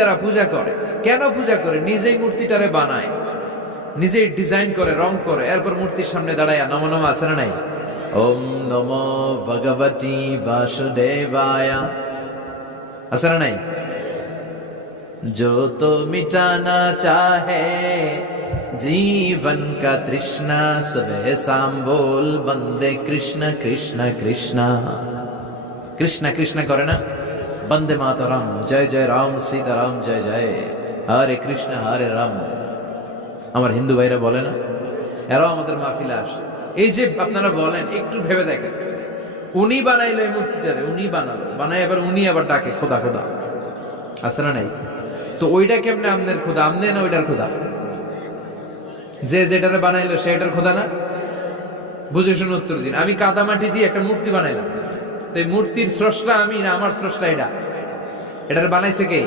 যারা পূজা করে, কেন পূজা করে? নিজেই মূর্তিটারে বানায়, নিজেই ডিজাইন করে, রং করে, এরপর মূর্তির সামনে দাঁড়ায় নমো নমো আছে না নাই? ওম নমো ভগবতী বাসুদেবায় আছে না নাই? जो तो मिटाना चाहे जीवन का तृष्णा सुबह शाम बोल बंदे कृष्ण कृष्ण कृष्ण कृष्ण कृष्ण करे ना, बंदे मातरम जय जय राम सीताराम जय जय हरे कृष्ण हरे राम। আমার হিন্দু ভাইরা বলে না, এরাও আমাদের মাহফিলে আসে। এই যে আপনারা বলেন, একটু ভেবে দেখেন, উনি বানাইলো এই মূর্তিটারে, উনি বানালো, বানায় এবার উনি আবার ডাকে খোদা খোদা, আছে না নাই? তো ওইটা কেমনে আমনের খোদা? আমনে না ওইটার খোদা? যে যেটারে বানাইলো সেটার খোদা না? বুঝে শুনে উত্তর দিন। আমি কাদা মাটি দিয়ে একটা মূর্তি বানাইলাম, তো এই মূর্তির স্রষ্টা আমি না আমার স্রষ্টা এটা? এটারে বানাইছে কে?